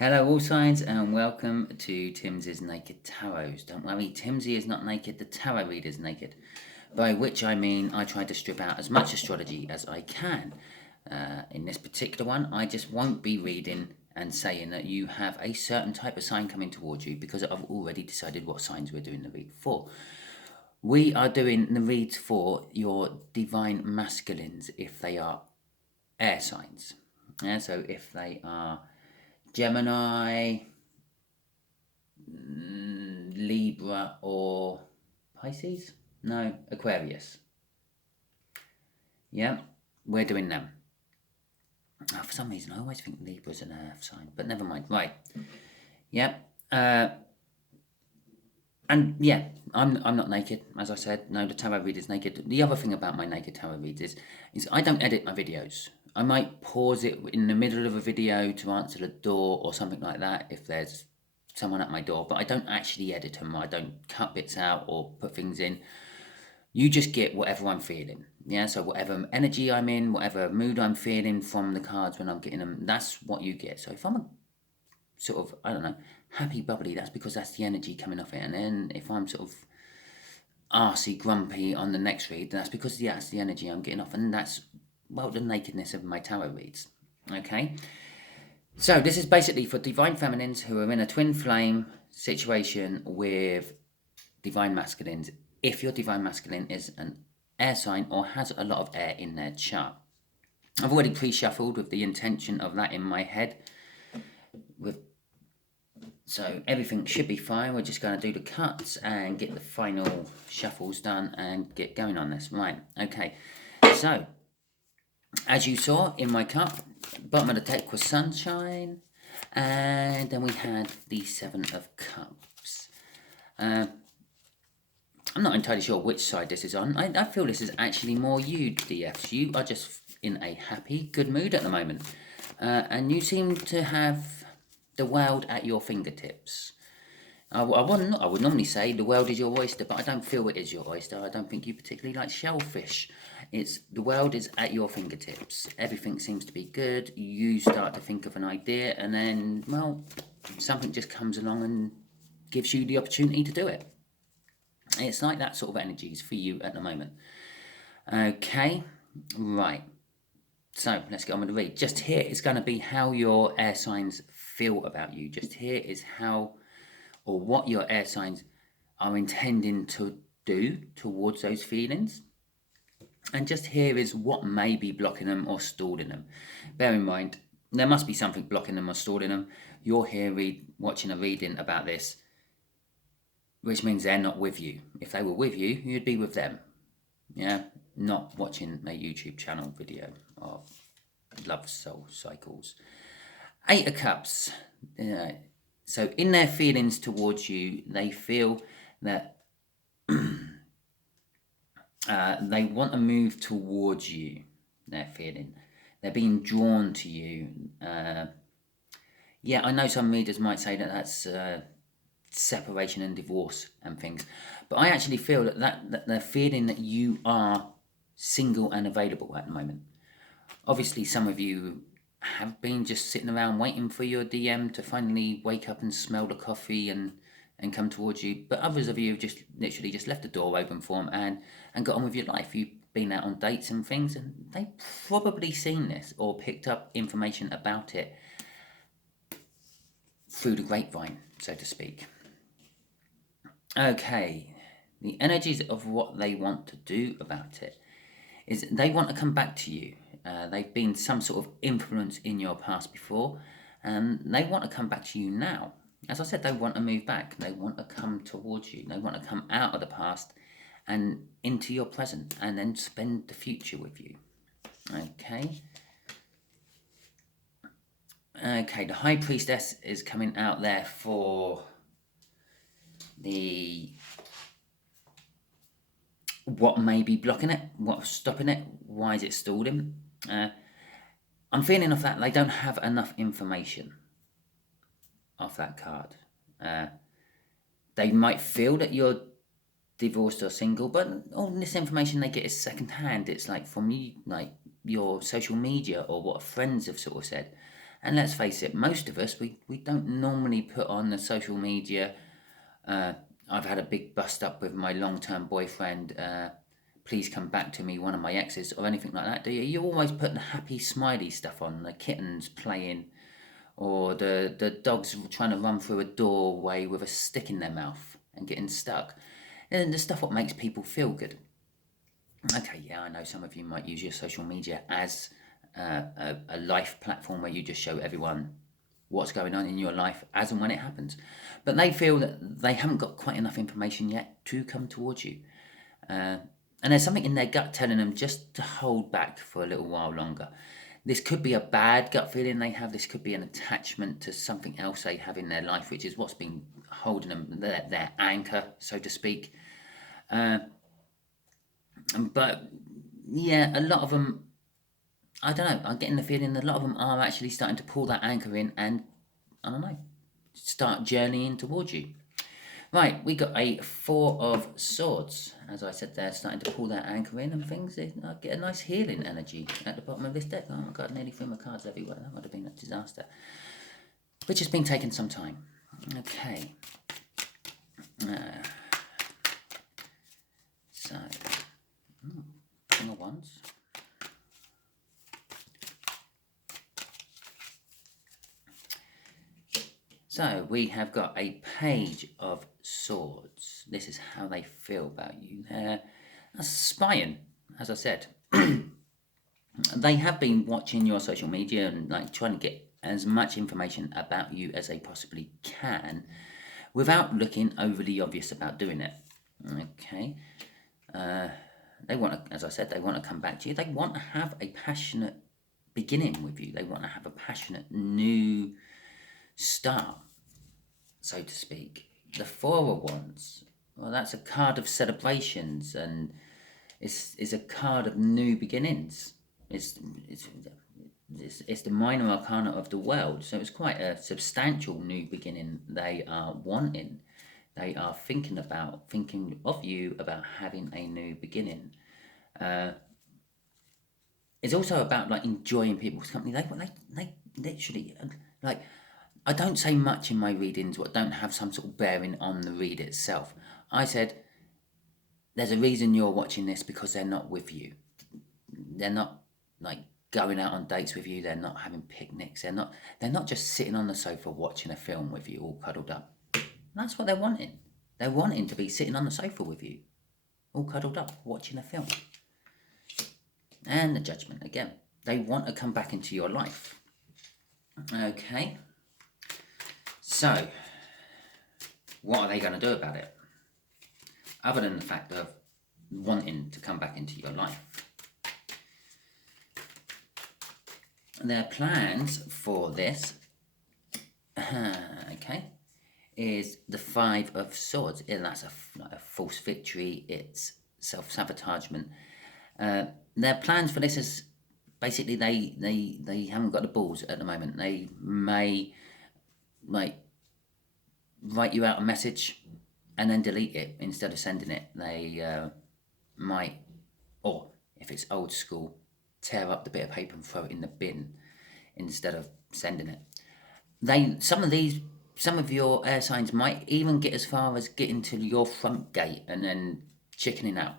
Hello, all signs, and welcome to Timsy's Naked Tarots. Don't worry, Timsy is not naked, the tarot reader's naked. By which I mean I try to strip out as much astrology as I can. In this particular one, I just won't be reading and saying that you have a certain type of sign coming towards you because I've already decided what signs we're doing the read for. We are doing the reads for your divine masculines if they are air signs. Yeah, so if they are Gemini, Libra, or Pisces? No, Aquarius. Yeah, we're doing them. Oh, for some reason, I always think Libra's an earth sign, but never mind. Right. Yeah. And yeah, I'm not naked, as I said. No, the tarot reader's naked. The other thing about my naked tarot readers is I don't edit my videos. I might pause it in the middle of a video to answer the door or something like that if there's someone at my door, but I don't actually edit them. I don't cut bits out or put things in. You just get whatever I'm feeling. Yeah, so whatever energy I'm in, whatever mood I'm feeling from the cards when I'm getting them, that's what you get. So if I'm a sort of, I don't know, happy, bubbly, that's because that's the energy coming off it. And then if I'm sort of arsey, grumpy on the next read, that's because that's the energy I'm getting off. And that's, well, the nakedness of my tarot reads. Okay? So this is basically for divine feminines who are in a twin flame situation with divine masculines. If your divine masculine is an air sign or has a lot of air in their chart. I've already pre-shuffled with the intention of that in my head. So everything should be fine. We're just going to do the cuts and get the final shuffles done and get going on this. Right, okay. So, as you saw in my cup, bottom of the deck was Sunshine, and then we had the Seven of Cups. I'm not entirely sure which side this is on. I feel this is actually more you, DFs. You are just in a happy, good mood at the moment. And you seem to have the world at your fingertips. I would normally say the world is your oyster, but I don't feel it is your oyster. I don't think you particularly like shellfish. The world is at your fingertips. Everything seems to be good. You start to think of an idea, and then, well, something just comes along and gives you the opportunity to do it. It's like that sort of energies for you at the moment. Okay, right. So let's get on with the read. Just here is going to be how your air signs feel about you. Just here is how or what your air signs are intending to do towards those feelings. And just here is what may be blocking them or stalling them. Bear in mind, there must be something blocking them or stalling them. You're here watching a reading about this, which means they're not with you. If they were with you, you'd be with them. Yeah, not watching a YouTube channel video of love soul cycles. Eight of Cups. So in their feelings towards you, they feel that they want to move towards you. They're feeling. They're being drawn to you. Yeah, I know some readers might say that that's separation and divorce and things, but I actually feel that they're feeling that you are single and available at the moment. Obviously, some of you have been just sitting around waiting for your DM to finally wake up and smell the coffee and come towards you, but others of you have just literally just left the door open for them and got on with your life. You've been out on dates and things, and they've probably seen this or picked up information about it through the grapevine, so to speak. Okay, the energies of what they want to do about it is they want to come back to you. They've been some sort of influence in your past before, and they want to come back to you now. As I said, they want to move back. They want to come towards you. They want to come out of the past and into your present, and then spend the future with you. Okay. Okay, the High Priestess is coming out there for the what may be blocking it, what's stopping it, why is it stalling. I'm feeling off that they don't have enough information off that card. They might feel that you're divorced or single, but all this information they get is second hand. It's like from you, like your social media or what friends have sort of said. And let's face it, most of us, we don't normally put on the social media, I've had a big bust up with my long-term boyfriend, please come back to me, one of my exes, or anything like that, do you? You always put the happy smiley stuff on, the kittens playing, or the dogs trying to run through a doorway with a stick in their mouth and getting stuck. And the stuff what makes people feel good. Okay, yeah, I know some of you might use your social media as a life platform where you just show everyone what's going on in your life as and when it happens. But they feel that they haven't got quite enough information yet to come towards you. And there's something in their gut telling them just to hold back for a little while longer. This could be a bad gut feeling they have. This could be an attachment to something else they have in their life, which is what's been holding them, their anchor, so to speak. But yeah, a lot of them, I don't know, I'm getting the feeling a lot of them are actually starting to pull that anchor in and, I don't know, start journeying towards you. Right, we got a Four of Swords. As I said, they're starting to pull that anchor in and things. I get a nice healing energy at the bottom of this deck. Oh my god, nearly threw my cards everywhere. That would have been a disaster. Which has been taking some time. Okay. King of Wands. So we have got a Page of Swords. This is how they feel about you. They're spying, as I said. They have been watching your social media and like trying to get as much information about you as they possibly can without looking overly obvious about doing it. Okay. They want to, as I said, they want to come back to you. They want to have a passionate beginning with you. They want to have a passionate new start, so to speak. The Four of Wands, well, that's a card of celebrations, and it's a card of new beginnings. It's the minor arcana of the world, so it's quite a substantial new beginning they are wanting. They are thinking of you about having a new beginning. It's also about like enjoying people's company. They literally like. I don't say much in my readings what don't have some sort of bearing on the read itself. I said, there's a reason you're watching this because they're not with you. They're not like going out on dates with you. They're not having picnics. They're not just sitting on the sofa watching a film with you all cuddled up. That's what they're wanting. They're wanting to be sitting on the sofa with you, all cuddled up, watching a film. And the Judgment again. They want to come back into your life. Okay. So, what are they going to do about it? Other than the fact of wanting to come back into your life. Their plans for this, okay, is the Five of Swords. And that's a false victory. It's self-sabotagement. Their plans for this is basically they haven't got the balls at the moment. They may like write you out a message and then delete it instead of sending it. They might, or if it's old school, tear up the bit of paper and throw it in the bin instead of sending it. Some of your air signs might even get as far as getting to your front gate and then chickening out.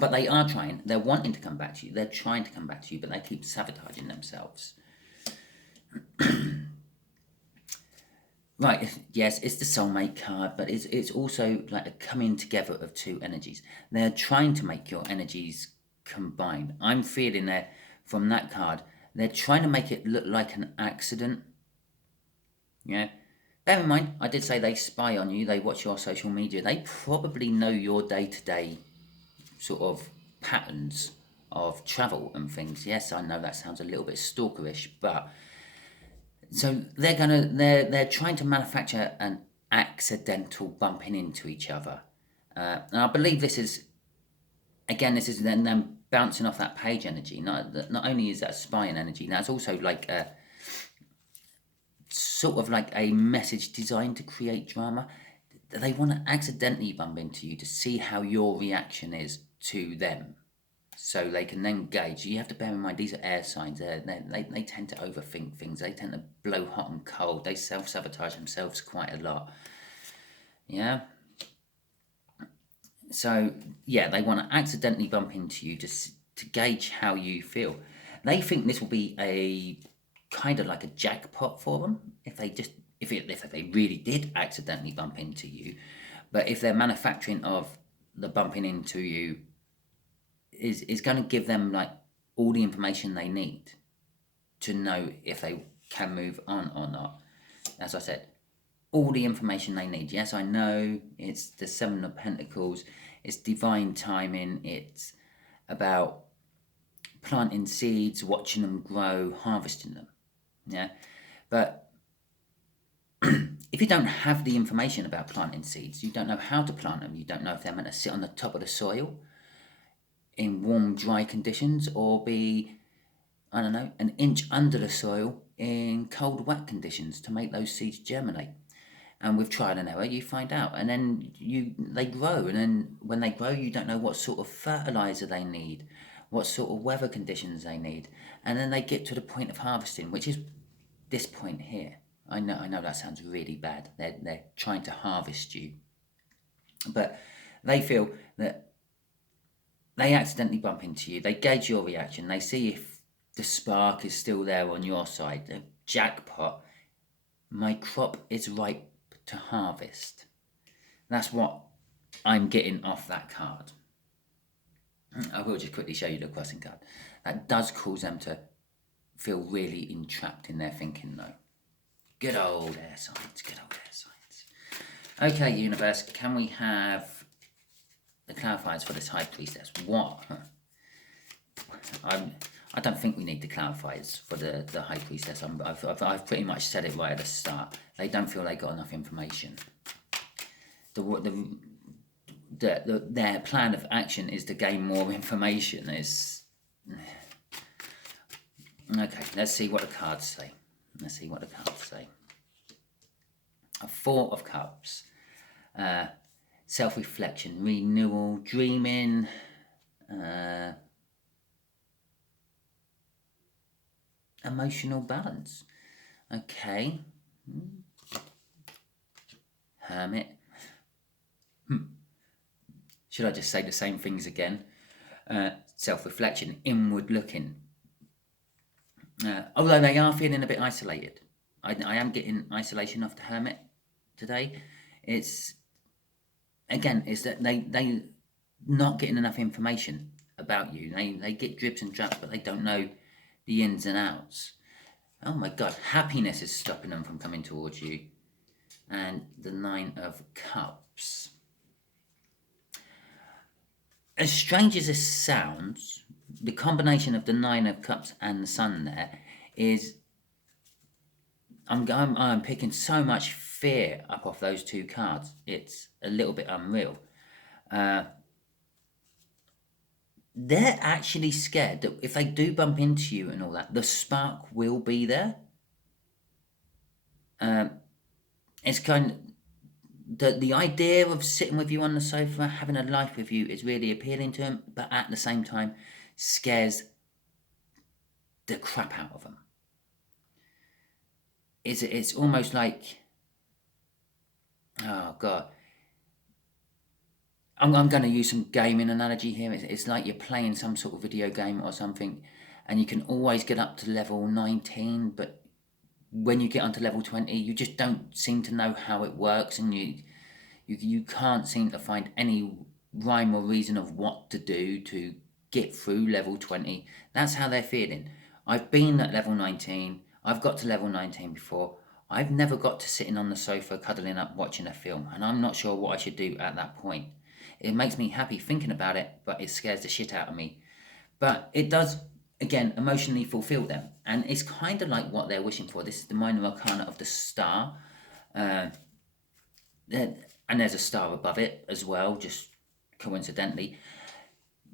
But they are trying. They're wanting to come back to you. They're trying to come back to you, but they keep sabotaging themselves. Right, yes, it's the soulmate card, but it's also like a coming together of two energies. They're trying to make your energies combine. I'm feeling that from that card, they're trying to make it look like an accident. Yeah. Bear in mind, I did say they spy on you, they watch your social media. They probably know your day-to-day sort of patterns of travel and things. Yes, I know that sounds a little bit stalkerish, but so they're trying to manufacture an accidental bumping into each other, and I believe this is then them bouncing off that page energy. Not only is that spying energy, now it's also like a sort of like a message designed to create drama. They want to accidentally bump into you to see how your reaction is to them. so they can then gauge. You have to bear in mind, these are air signs. They tend to overthink things. They tend to blow hot and cold. They self-sabotage themselves quite a lot. Yeah? So, yeah, they want to accidentally bump into you to gauge how you feel. They think this will be a kind of like a jackpot for them if they really did accidentally bump into you. But if their manufacturing of the bumping into you is going to give them like all the information they need to know if they can move on or not. As I said, all the information they need. Yes, I know it's the Seven of Pentacles. It's divine timing. It's about planting seeds, watching them grow, harvesting them. Yeah, but if you don't have the information about planting seeds, you don't know how to plant them. You don't know if they're meant to sit on the top of the soil in warm, dry conditions, or be, I don't know, an inch under the soil in cold, wet conditions to make those seeds germinate. And with trial and error, you find out, and then they grow, and then when they grow, you don't know what sort of fertilizer they need, what sort of weather conditions they need, and then they get to the point of harvesting, which is this point here. I know that sounds really bad. They're trying to harvest you, but they feel that they accidentally bump into you. They gauge your reaction. They see if the spark is still there on your side. The jackpot. My crop is ripe to harvest. That's what I'm getting off that card. I will just quickly show you the crossing card. That does cause them to feel really entrapped in their thinking, though. Good old air signs. Good old air signs. Okay, universe, can we have the clarifiers for this High Priestess? What? I don't think we need the clarifiers for the High Priestess. I've pretty much said it right at the start. They don't feel they got enough information. Their plan of action is to gain more information. Okay, let's see what the cards say. A Four of Cups. Self-reflection, renewal, dreaming, emotional balance. Okay. Hermit. Should I just say the same things again? Self-reflection, inward looking. Although they are feeling a bit isolated. I am getting isolation off the Hermit today. It's that they not getting enough information about you. They get dribs and drabs, but they don't know the ins and outs. Oh my God, happiness is stopping them from coming towards you. And the Nine of Cups. As strange as this sounds, the combination of the Nine of Cups and the Sun there is, I'm picking so much fear up off those two cards. It's a little bit unreal. They're actually scared that if they do bump into you and all that, the spark will be there. It's kind of, the idea of sitting with you on the sofa, having a life with you, is really appealing to them, but at the same time scares the crap out of them. It's almost like, oh God, I'm going to use some gaming analogy here. It's like you're playing some sort of video game or something, and you can always get up to level 19, but when you get onto level 20, you just don't seem to know how it works, and you can't seem to find any rhyme or reason of what to do to get through level 20. That's how they're feeling. I've been at level 19. I've got to level 19 before. I've never got to sitting on the sofa cuddling up watching a film, and I'm not sure what I should do at that point. It makes me happy thinking about it, but it scares the shit out of me. But it does, again, emotionally fulfill them, and it's kind of like what they're wishing for. This is the minor arcana of the star, and there's a star above it as well, just coincidentally.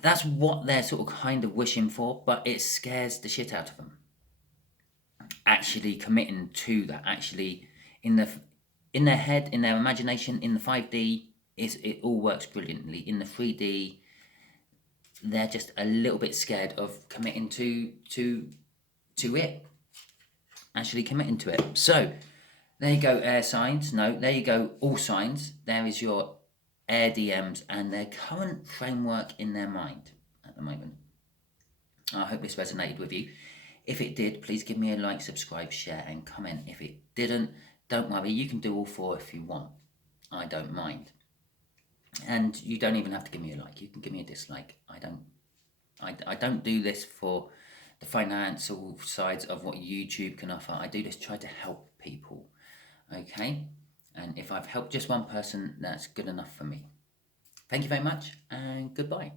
That's what they're sort of kind of wishing for, but it scares the shit out of them. Actually committing to that, actually in their head, in their imagination, in the 5D, it all works brilliantly. In the 3D, they're just a little bit scared of committing to it, actually committing to it. So there you go, air signs. No, there you go, all signs. There is your air DMs and their current framework in their mind at the moment. I hope this resonated with you. If it did, please give me a like, subscribe, share, and comment. If it didn't, don't worry, you can do all 4 if you want. I don't mind. And you don't even have to give me a like. You can give me a dislike. I don't do this for the financial sides of what YouTube can offer. I do this try to help people. Okay? And if I've helped just one person, that's good enough for me. Thank you very much, and goodbye.